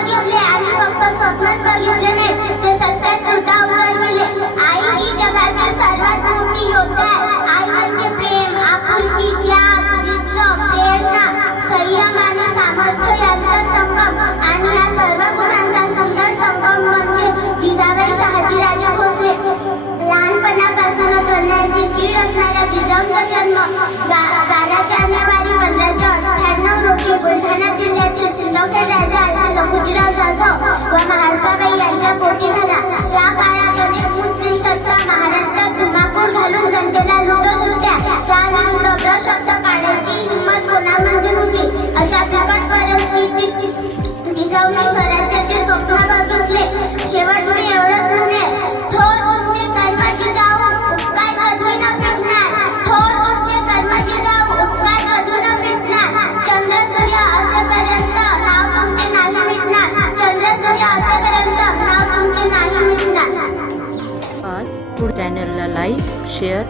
बघितले आणि फक्त स्वप्नच बघितले नाही ते सत्यात सुद्धा उतरविले. आई ही जगातील सर्वात मोठी योद्धा आहे. आई म्हणजे प्रेम आपुलकी त्याग जिद्द प्रेरणा संयम आणि सामर्थ्य यांचा संगम. आणि या सर्व गुणांचा सुंदर संगम म्हणजे जिजाबाई शहाजीराजे भोसले. लहानपणापासूनच लढण्याची चीड असणाऱ्या जिजाऊंचा जन्म शब्द काढायची हिंमत कोणामध्ये होती? अशा बिकट परिस्थितीत जिजाऊने स्वराज्याचे स्वप्न बघितले. शेवट मी एवढंच म्हणले थोर तुमचे कर्म जिजाऊ उपकार कधी न फिटणार थोर तुमचे कर्म जिजाऊ उपकार कधी न फिटणार चंद्र सूर्य असेपर्यंत नाव तुमचे नाही मिटणार. चंद्र सूर्य असेपर्यंत नाव तुमचे नाही मिटणार. चॅनलला लाईक शेअर